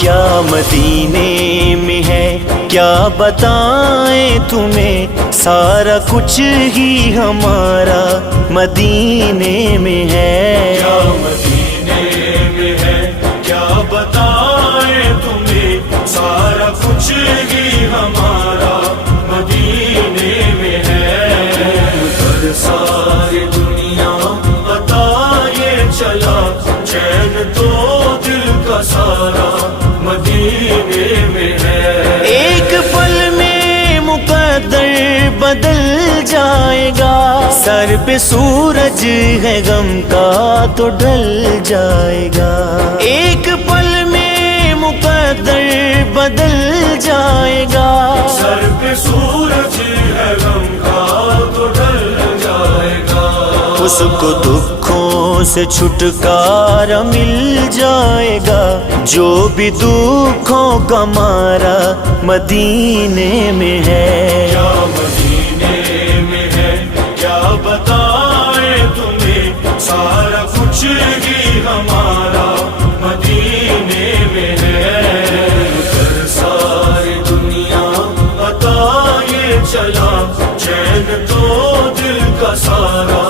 کیا مدینے میں ہے کیا بتائیں تمہیں، سارا کچھ ہی ہمارا مدینے میں ہے۔ کیا مدینے میں ہے کیا بتائیں تمہیں، سارا کچھ ہی ہمارا مدینے میں ہے۔ پر ساری دنیا بتائے چلا، چین تو دل کا سارا مدینے میں ہے۔ ایک پل میں مقدر بدل جائے گا، سر پہ سورج ہے غم کا تو ڈھل جائے گا۔ ایک پل میں مقدر بدل جائے گا، سر پہ سورج ہے غم کا تو ڈھل جائے گا۔ اس کو دکھوں سے چھٹکارا مل جائے گا، جو بھی دکھوں کا مارا مدینے میں ہے۔ کیا مدینے میں ہے کیا بتائیں تمہیں، سارا کچھ ہی ہمارا مدینے میں ہے۔ پر ساری دنیا بتائے چلا، چین تو دل کا سارا